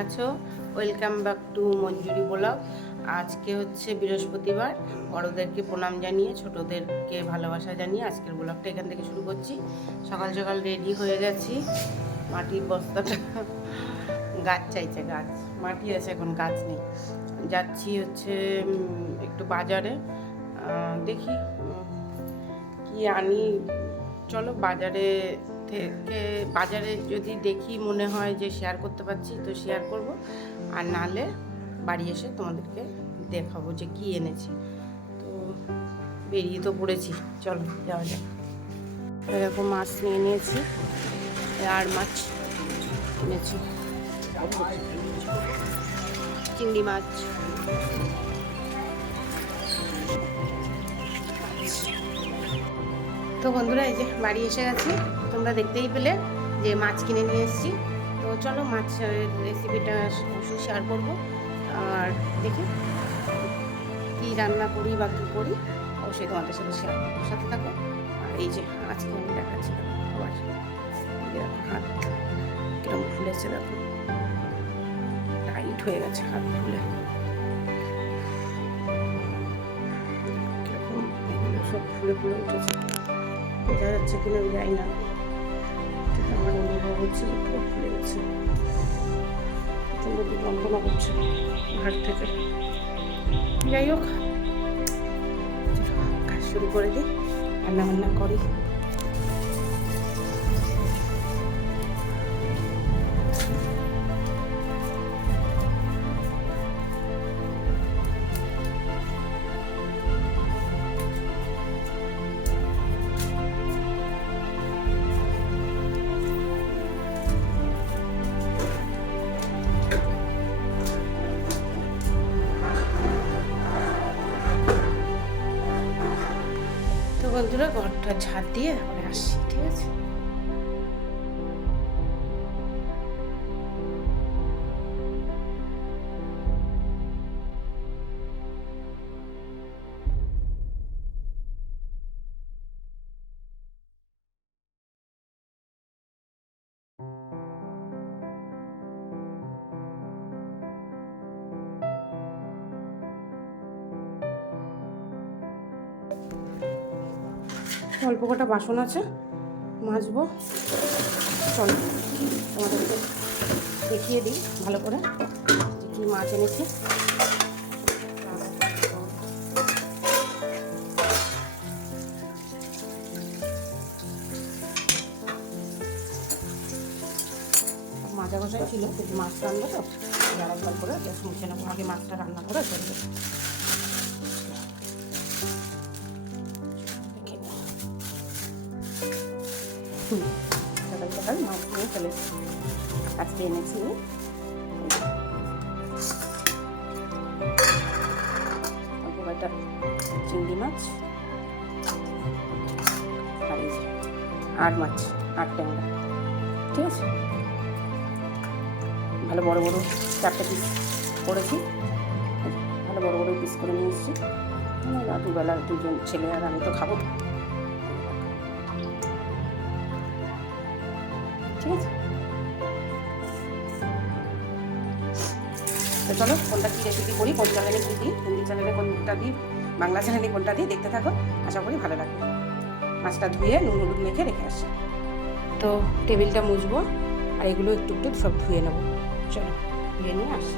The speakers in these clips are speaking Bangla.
আছো? Welcome back to Manjuri blog. আজকে হচ্ছে বৃহস্পতিবার। বড়োদেরকে প্রণাম জানিয়ে, ছোটোদেরকে ভালোবাসা জানিয়ে আজকের ব্লগটা এখান থেকে শুরু করছি। সকাল সকাল রেডি হয়ে গেছি। মাটির বস্তাটা গাছ চাইছে গাছ। মাটি আছে, এখন গাছ নেই। যাচ্ছি হচ্ছে একটু বাজারে। দেখি কি আনি। চলো বাজারে থেকে বাজারে যদি দেখি মনে হয় যে শেয়ার করতে পারছি, তো শেয়ার করব। আর নালে বাড়ি এসে তোমাদেরকে দেখাবো যে কি এনেছি। তো বেরিয়ে তো পড়েছি। চলো, যাওয়া যাক। এরকম মাছ নিয়ে নিয়েছি। আর মাছ এনেছি। চিংড়ি মাছ। তো বন্ধুরা, এই যে বাড়ি এসে গেছি। তোমরা দেখতেই পেলে যে মাছ কিনে নিয়ে এসেছি। তো চলো মাছ রেসিপিটা অবশ্যই শেয়ার করব। আর দেখি কী রান্না করি বা কী করি, অবশ্যই তোমাদের সাথে শেয়ার করব। সাথে থাকো। আর এই যে আজকে আমি দেখাচ্ছি আবার হাত কিরম ফুলেছে, দেখো। টাইট হয়ে গেছে হাত ফুলে। সব ফুলে ফুলে উঠেছে। বোঝা যাচ্ছে কিনা আমি জানি না। আমার অনুভব হচ্ছে যে লেগেছে প্রচণ্ড যন্ত্রণা থেকে যাই হোক শুরু করে দিই রান্না বান্না করি। ঝাড় দিয়ে অল্প কটা বাসন আছে, মাজবো। চলো, তোমাদেরকে দেখিয়ে দিই ভালো করে কী মাছ এনেছি। মাজা বসাই ছিল, কিন্তু মাছ রান্না তো একবার করে মুছে নেব। আগে মাছটা রান্না করে চলবে সকাল সকাল মাছ নিয়ে চলে আজকে এনেছি অল্প কয়টা চিংড়ি মাছ আর আট মাছ, আট ট্যাংরা, ঠিক আছে? ভালো বড় বড় চারটে পিস করেছি। ভালো বড় বড় পিস করে নিয়ে এসেছি। দুবেলা দুজন ছেলে আর আমি তো খাব। ঠিক আছে? চলো, কোনটা কী রেসিপি করি? কোন চ্যানেলে কী দিই? হিন্দি চ্যানেলে কোনটা দিই? বাংলা চ্যানেলে কোনটা দিই? দেখতে থাকো। আশা করি ভালো লাগবে। মাছটা ধুয়ে নুন হলুদ মেখে রেখে আসি তো টেবিলটা মুছবো আর এগুলো একটু একটু সব ধুয়ে নেব। চলো, ধুয়ে নিয়ে আসি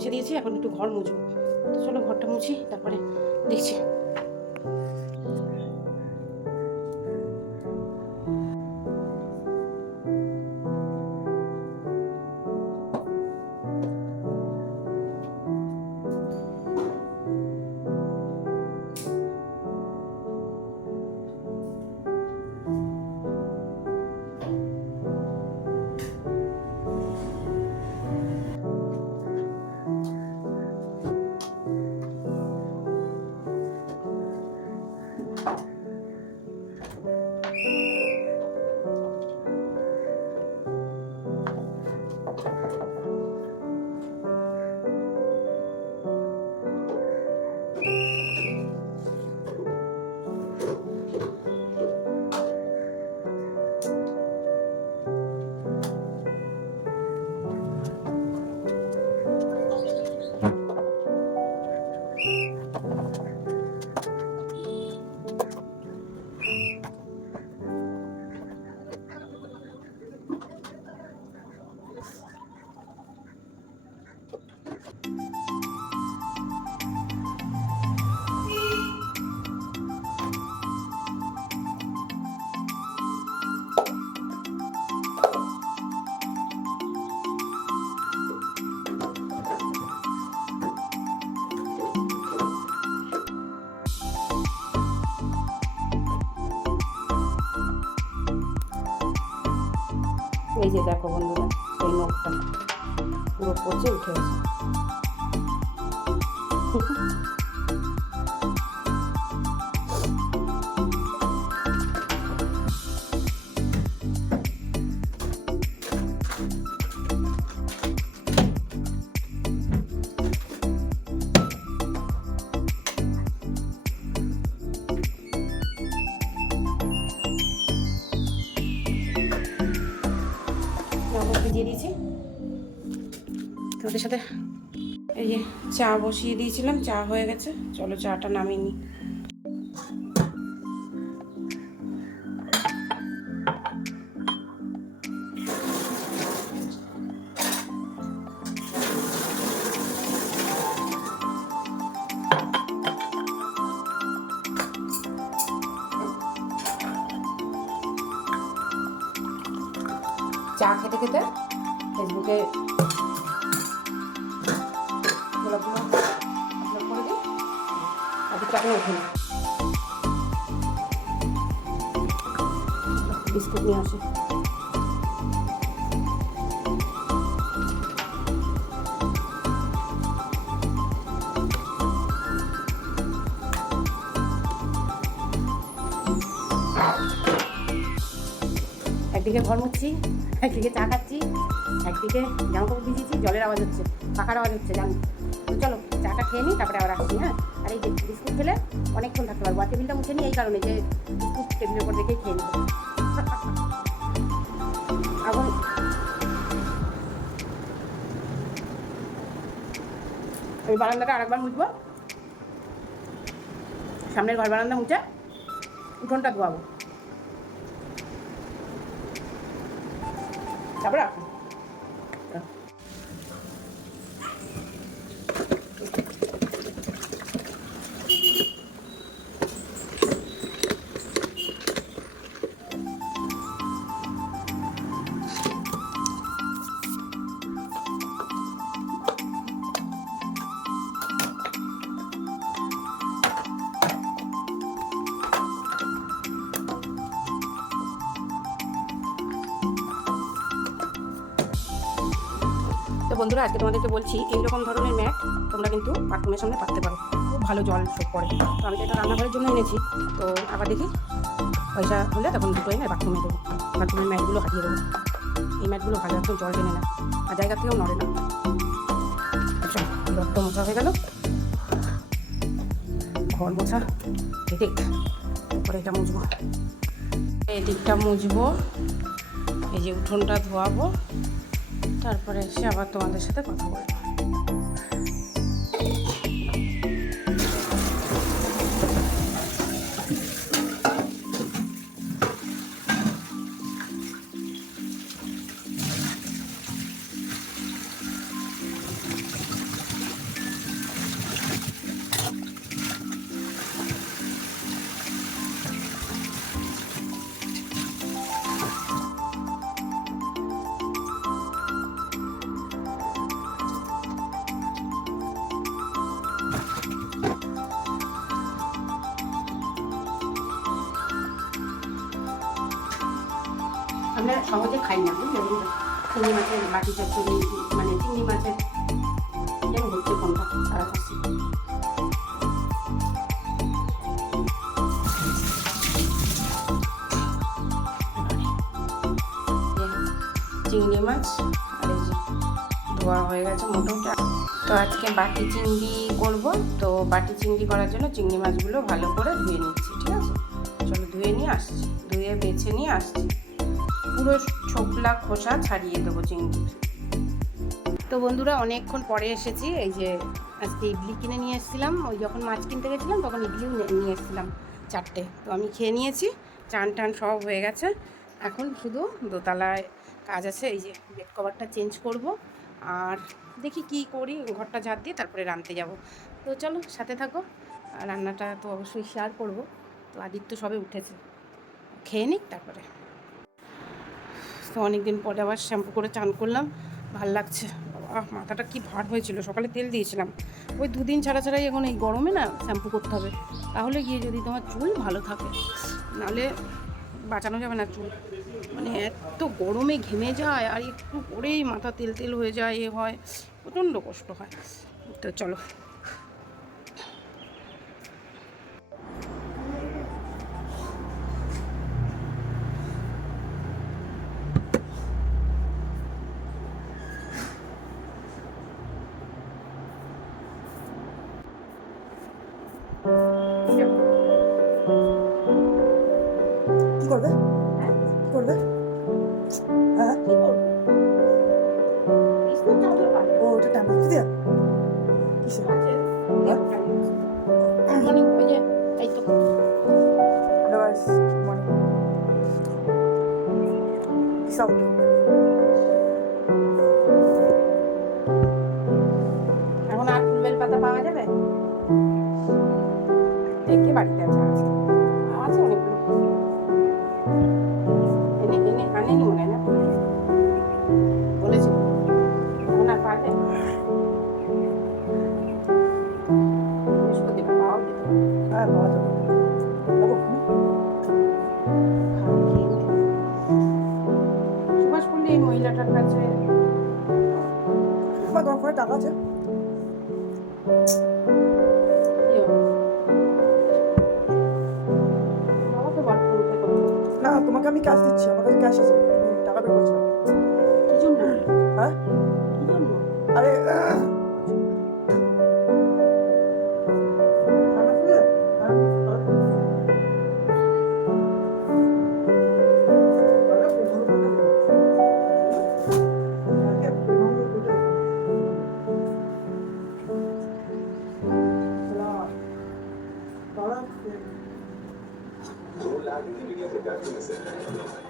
মুছে দিয়েছি এখন একটু ঘর মুছবো। চলো ঘরটা মুছি তারপরে দেখছি। দেখো বন্ধুরা এই নখটা পুরো পচে উঠে গেছে। সাথে এই যে চা বসিয়ে দিয়েছিলাম চা হয়ে গেছে। চলো চাটা নামিয়ে নিই টাকা ওঠে না। বিস্কুট নিয়ে আসি। একদিকে ঘর মুছছি, একদিকে চা খাচ্ছি, একদিকে জামা কাপড় জলের আওয়াজ হচ্ছে, পাখার আওয়াজ হচ্ছে, জানি। তো চলো, চাটা খেয়ে নিই, তারপরে আবার আসছি হ্যাঁ? আর এই যে বিস্কুট খেলে অনেকক্ষণ থাকতে পারব। আর টেবিলটা মুছে নিই এই কারণে যে বিস্কুট টেবিলের উপর রেখেই খেয়ে নিবো এখন ওই বারান্দাটা আরেকবার মুছবো। সামনের ঘর বারান্দা মুছে উঠোনটা ধোয়াবো। তারপরে আসুন বন্ধুরা, আজকে তোমাদেরকে বলছি, এইরকম ধরনের ম্যাট তোমরা কিন্তু বাথরুমের সামনে পাততে পারো। খুব ভালো জল সব পড়ে তো আমি এটা রান্নাঘরের জন্য এনেছি। তো আবার দেখি, পয়সা হলে তখন দুটো এনে বাথরুমে দেবো। বাথরুমের ম্যাটগুলো হারিয়ে দেবো। এই ম্যাটগুলো ভালো একদম জল টেনে না আর জায়গা থেকেও নড়ে না। আচ্ছা রক্ত মোছা হয়ে গেল। ঘর মোছা, এদিক তারপরে এটা মুছবো। এদিকটা মুছবো। এই যে উঠোনটা ধোয়াবো। তারপরে এসে আবার তোমাদের সাথে কথা বলব। সহজে খাই না বুঝলে? বন্ধুরা? চিংড়ি মাছের বাটি চচ্চড়ি মানে চিংড়ি মাছের হচ্ছে কোনটা? খাচ্ছি চিংড়ি মাছ ধোয়া হয়ে গেছে মোটামুটি। তো আজকে বাটি চিংড়ি করব। তো বাটি চিংড়ি করার জন্য চিংড়ি মাছগুলো ভালো করে ধুয়ে নিচ্ছি, ঠিক আছে? চলো ধুয়ে নিয়ে আসছি। ধুয়ে বেছে নিয়ে আসছি। পুরো ছোকলা খোসা ছাড়িয়ে দেবো চিংড়ি। তো বন্ধুরা, অনেকক্ষণ পরে এসেছি। এই যে আজকে ইডলি কিনে নিয়ে এসেছিলাম। ওই যখন মাছ কিনতে গেছিলাম, তখন ইডলিও নিয়ে এসেছিলাম চারটে। তো আমি খেয়ে নিয়েছি, চান টান সব হয়ে গেছে। এখন শুধু দোতলায় কাজ আছে, এই যে বেড কভারটা চেঞ্জ করব। আর দেখি কি করি, ঘরটা ঝাড় দিয়ে তারপরে রাঁধতে যাব। তো চলো, সাথে থাকো। রান্নাটা তো অবশ্যই শেয়ার করব। তো আদিত্য সবে উঠেছে। খেয়ে নিক তারপরে। তো অনেকদিন পরে আবার শ্যাম্পু করে চান করলাম। ভালো লাগছে। বাবা, মাথাটা কি ভার হয়েছিল। সকালে তেল দিয়েছিলাম। ওই দুদিন ছাড়া ছাড়াই এখন এই গরমে না শ্যাম্পু করতে হবে। তাহলে গিয়ে যদি তোমার চুল ভালো থাকে, নাহলে বাঁচানো যাবে না চুল। মানে এত গরমে ঘেমে যায় আর একটু পরেই মাথা তেল তেল হয়ে যায়, এ হয়। প্রচণ্ড কষ্ট হয়। তো চলো। তোমাদেরকে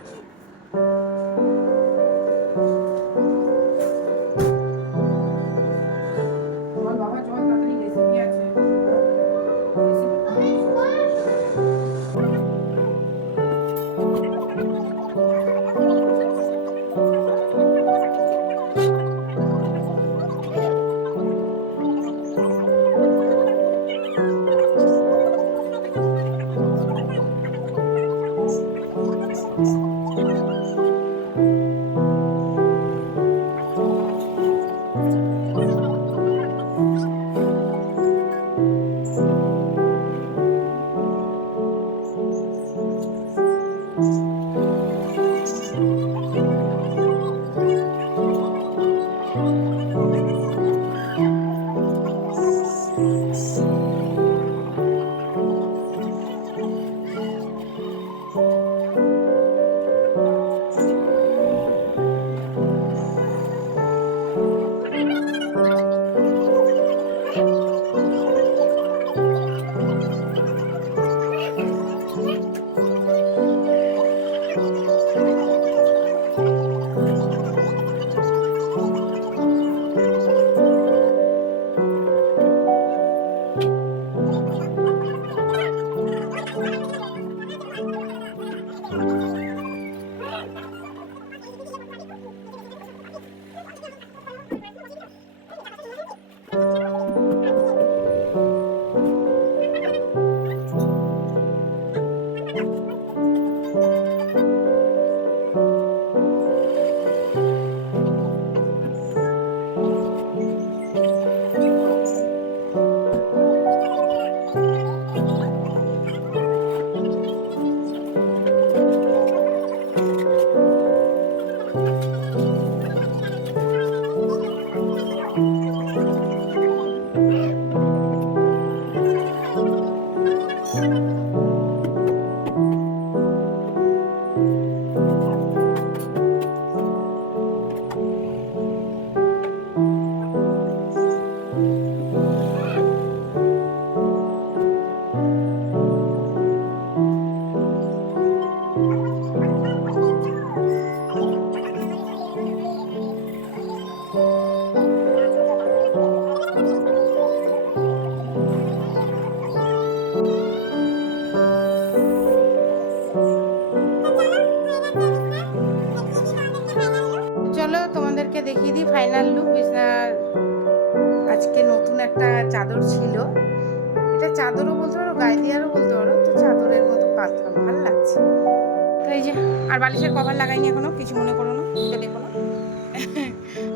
বালিশের কভার লাগাইনি এখনও, কিছু মনে করো না এটা দেখো না।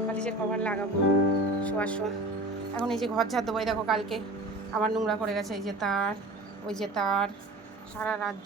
বালিশের কভার লাগাবো শোয়ার শোয়া। এখন এই যে ঘর ঝাড় দেবো দেখো কালকে আবার নোংরা করে গেছে, এই যে তার, ওই যে তার, সারা রাত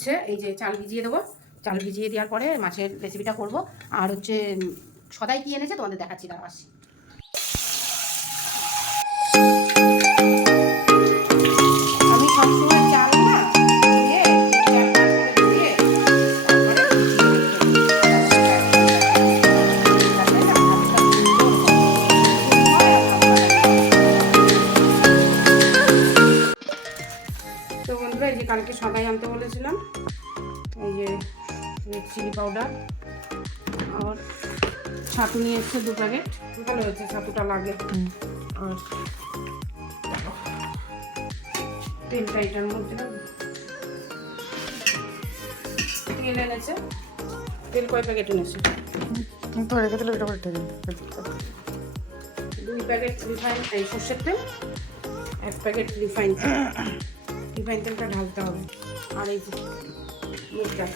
হচ্ছে, এই যে চাল ভিজিয়ে দেবো। চাল ভিজিয়ে দেওয়ার পরে মাছের রেসিপিটা করব। আর হচ্ছে সদাই কি এনেছে তোমাদের দেখাচ্ছি তার আসি। আমি সবসময় কালকে সবাই আনতে বলেছিলাম। এই যে রেড চিলি পাউডার আর ছাতু নিয়ে এসছে দু প্যাকেট ভালো হয়েছে ছাতুটা লাগে। আর তেলটা এটার মধ্যে। তেল এনেছে। তেল কয় প্যাকেট এনেছে? তুমি তো রেখে দিলে এটা করে দুই প্যাকেট রিফাইন এই সর্ষের তেল এক প্যাকেট রিফাইন তেল রিফাইন তেলটা ঢালতে হবে। আর এই মুগ ডাল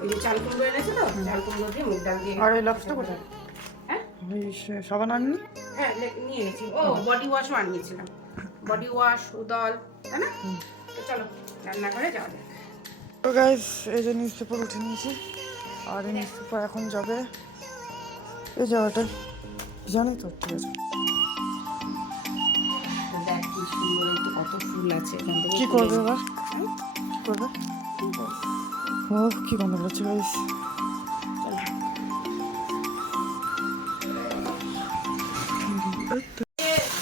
ওই যে চাল কুমড়ো এনেছে তো? চাল কুমড়ো দিয়ে মুগ ডাল দিয়ে আর ওই লবসটা কোথায়? হ্যাঁ? সাবান আননি? হ্যাঁ নিয়ে গেছি। ও বডি ওয়াশও আনিয়েছিলাম। বডি ওয়াশ উদল তাই না? তো চলো রান্না করে যাওয়া যাক। তো গাইস এই যে নিউজ পেপার উঠে নিয়েছি। আর এই নিউজ পেপার এখন যাবে। এই জায়গাটা। জানি তো ঠিক আছে। কত ফুল আছে এখান থেকে কি করবে এবার? হ্যাঁ? করবে? ও কি গন্ধ পাচ্ছি গাইস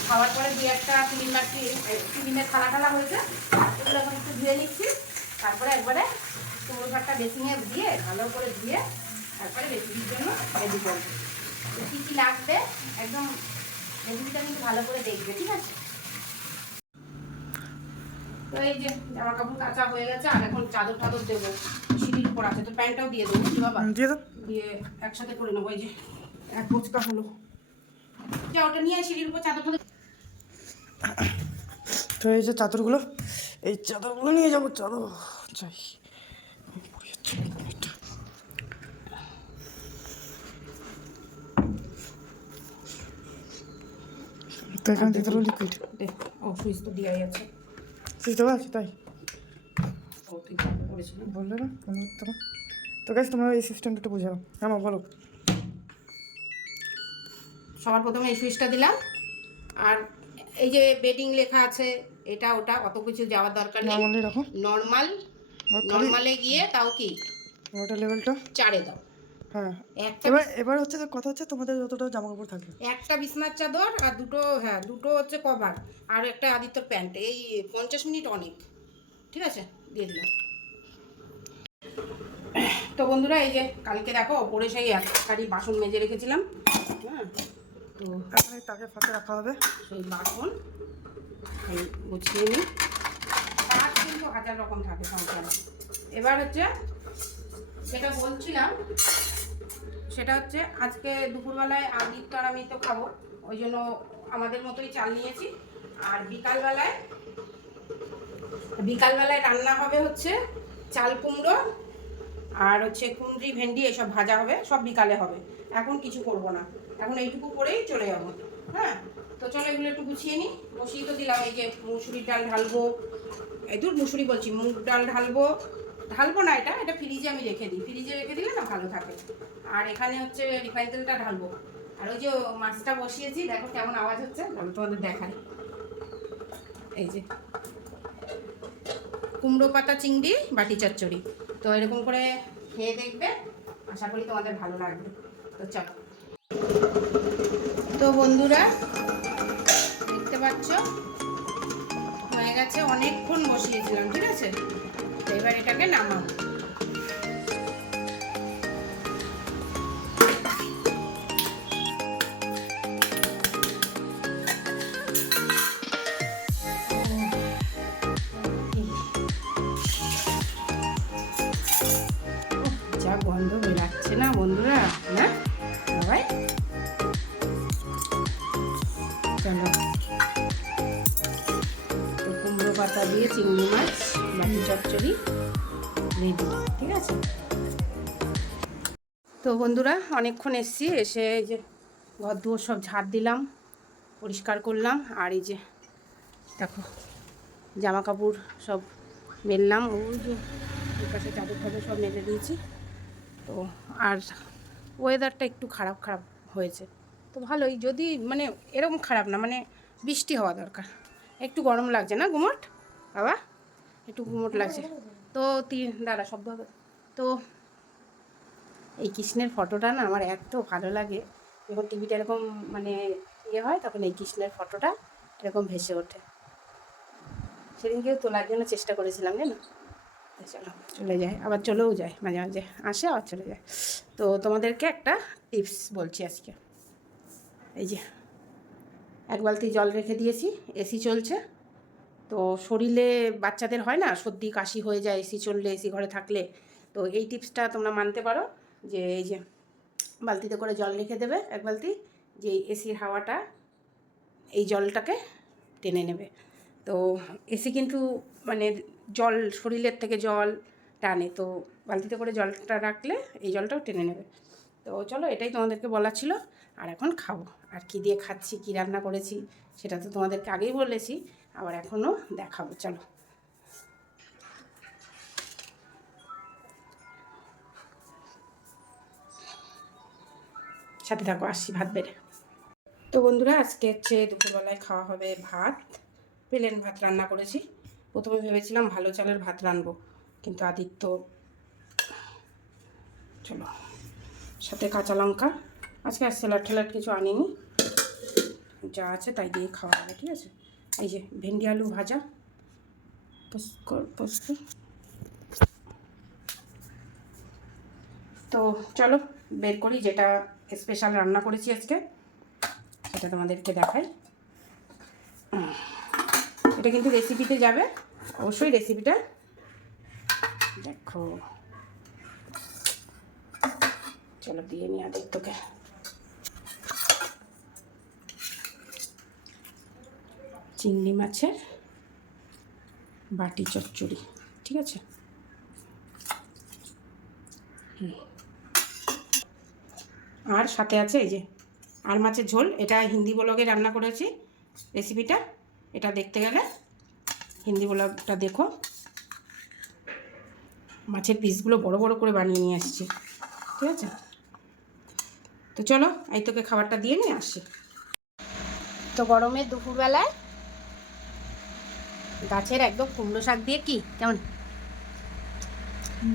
খাওয়ার পরে দুই একটা ক্লিনের থালা টালা হয়েছে এগুলো এখন একটু ধুয়ে নিচ্ছি। তারপরে একবারে কুমড়ো শাকটা বেসিংয়ে দিয়ে ভালো করে ধুয়ে তারপরে রেসিপির জন্য রেডি করব। কী কী লাগবে। একদম রেসিপিটা কিন্তু ভালো করে দেখবে ঠিক আছে? তো এই যে জামা কাপড় কাঁচা হয়ে গেছে আর এখন চাদর টাদর দেবো। সিঁড়ির উপর আছে তো প্যান্টটাও দিয়ে দেবো বাবা? দিয়ে একসাথে করে নেব এই যে এক ফুচকা হলো। যা ওটা নিয়ে সিঁড়ির উপর চাদর টাদর। তো এই যে চাদরগুলো এই চাদরগুলো নিয়ে যাব চাদর চাই তো এখানে লিকুইড ও সুইচ তো দেওয়াই আছে। পারছি তাই ও তুই বললে না বলতে পারতো তো গাছ তোমরা এই সিস্টেমটা একটু বুঝাও হ্যাঁ মা, বলো সবার প্রথমে এই সুইচটা দিলাম। আর এই যে বেডিং লেখা আছে এটা ওটা অত কিছু যাওয়ার দরকার নেই। নর্মাল নর্মালে গিয়ে তাও কি? ওয়াটার লেভেলটা চারে দাও। হ্যাঁ। এবার এবার হচ্ছে কথা হচ্ছে তোমাদের যতটা জামা কাপড় থাকে। একটা বিছনার চাদর আর দুটো হ্যাঁ দুটো হচ্ছে কভার আর একটা আদিত্যর প্যান্ট। এই পঞ্চাশ মিনিট অনেক। ঠিক আছে? দিয়ে দিলাম। তো বন্ধুরা এই যে কালকে দেখো ওপরে সেই এক বাসন মেজে রেখেছিলাম। হ্যাঁ তো এখন তাকে ফাঁকে রাখা হবে। সেই বাসন গুছিয়ে নিই। কাজ কিন্তু হাজার রকম থাকে সংসারে। এবার হচ্ছে যেটা বলছিলাম সেটা হচ্ছে আজকে দুপুরবেলায় আদিত্য আর আমি তো খাব, ওই জন্য আমাদের মতোই চাল নিয়েছি। আর বিকালবেলায় বিকালবেলায় রান্না হবে হচ্ছে চাল কুমড়ো আর হচ্ছে কুন্দ্রি ভেন্ডি এসব ভাজা হবে, সব বিকালে হবে। এখন কিছু করব না। এখন এইটুকু করেই চলে যাব। হ্যাঁ? তো চলো এগুলো একটু গুছিয়ে নিই। বসিয়ে তো দিলাম এই যে মুসুরির ডাল ঢালবো। এই দূর মুসুরি বলছি, মুগ ডাল ঢালবো। ঢালবো না এটা এটা ফ্রিজে আমি রেখে দিই। ফ্রিজে রেখে দিলে না ভালো থাকে। আর এখানে হচ্ছে রিফাইন তেলটা ঢালবো। আর ওই যে মাছটা বসিয়েছি, দেখো কেমন আওয়াজ হচ্ছে, আমি তোমাদের দেখাই। এই যে। কুমড়ো পাতা, চিংড়ি, বাটি, চচ্চড়ি। তো এরকম করে খেয়ে দেখবে, আশা করি তোমাদের ভালো লাগবে। তো চলো। তো বন্ধুরা, দেখতে পাচ্ছ? হয়ে গেছে, অনেকক্ষণ বসিয়েছিলাম, ঠিক আছে? এবার এটাকে নামাবো। বন্ধুরা, অনেকক্ষণ এসছি, এসে এই যে ঘর দুয়ার সব ঝাড় দিলাম, পরিষ্কার করলাম, আর এই যে দেখো জামা কাপড় সব মেললাম ওই যে পাশে চাদর টাদর সব মেলে দিয়েছি। তো আর ওয়েদারটা একটু খারাপ খারাপ হয়েছে। তো ভালোই, যদি মানে এরকম খারাপ না মানে বৃষ্টি হওয়া দরকার। একটু গরম লাগছে না গুমট? বাবা, একটু গুমট লাগছে। তো দাঁড়া শব্দ তো এই কৃষ্ণের ফটোটা না আমার এত ভালো লাগে। যখন টিভিটা এরকম মানে ইয়ে হয়, তখন এই কৃষ্ণের ফটোটা এরকম ভেসে ওঠে। সেদিনকেও তোলার জন্য চেষ্টা করেছিলাম, জানো? চলো, চলে যায় আবার চলেও যায় মাঝে মাঝে আসে, আবার চলে যায়। তো তোমাদেরকে একটা টিপস বলছি আজকে। এই যে, এক বালতি জল রেখে দিয়েছি, এসি চলছে। তো শরীরে বাচ্চাদের হয় না, সর্দি, কাশি হয়ে যায়, এসি চললে, এসি ঘরে থাকলে। তো এই টিপসটা তোমরা মানতে পারো। যে এই যে বালতিতে করে জল রেখে দেবে, এক বালতি যে এসির হাওয়াটা, এই জলটাকে টেনে নেবে। তো এসি কিন্তু মানে জল, শরীরের থেকে জল টানে, তো বালতিতে করে জলটা রাখলে এই জলটাও টেনে নেবে। তো চলো এটাই তোমাদেরকে বলা ছিল, আর এখন খাব। আর কি দিয়ে খাচ্ছি, কি রান্না করেছি, সেটা তো তোমাদেরকে আগেই বলেছি, আবার এখনও দেখাবো, চলো। সাথে থাকো, আসছি ভাত বেড়ে। তো বন্ধুরা, আজকে হচ্ছে দুপুরবেলায় খাওয়া হবে ভাত, প্লেন ভাত রান্না করেছি। প্রথমে ভেবেছিলাম ভালো চালের ভাত রানবো, কিন্তু আদিত্য, চলো, সাথে কাঁচা লঙ্কা। আজকে আর স্যালাড ঠেলাড কিছু আনিনি, যা আছে তাই দিয়ে খাওয়া হবে, ঠিক আছে? এই যে ভেন্ডি আলু ভাজা পোস্ত তো চলো, বের করি যেটা স্পেশাল রান্না করেছি আজকে। সেটা তোমাদেরকে দেখাই। এটা কিন্তু রেসিপিতে যাবে। অবশ্যই রেসিপিটা দেখো। চলো দিয়ে নিই তোকে। চিংড়ি মাছের বাটি চচ্চড়ি, ঠিক আছে? হুম। আর সাথে আছে এই যে আর মাছের ঝোল এটা হিন্দি ব্লগে রান্না করেছি রেসিপিটা এটা দেখতে গেলে হিন্দি ব্লগটা দেখো। মাছের পিসগুলো বড় বড় করে বানিয়ে নিয়ে আসছি ঠিক আছে? তো চলো এই তোকে খাবারটা দিয়ে নিয়ে আসি। তো গরমে দুপুরবেলায় গাছের একদম কুমড়ো শাক দিয়ে কি? কেমন?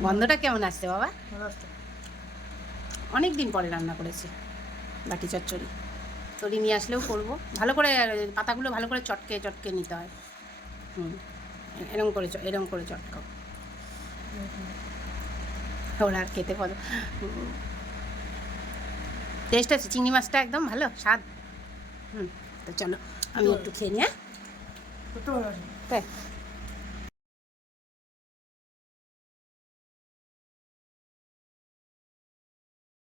গন্ধটা কেমন আসছে বাবা? অনেক দিন পরে রান্না করেছি বাটি চচ্চড়ি। তরি নিয়ে আসলেও করব। ভালো করে পাতাগুলো ভালো করে চটকে চটকে নিতে হয়। হুম এরম করে চ- এরম করে চটকাও। ওরা আর খেতে পারো টেস্ট আছে চিংড়ি মাছটা একদম ভালো স্বাদ। হুম তো চলো আমি একটু খেয়ে নিয়ে আছে তাই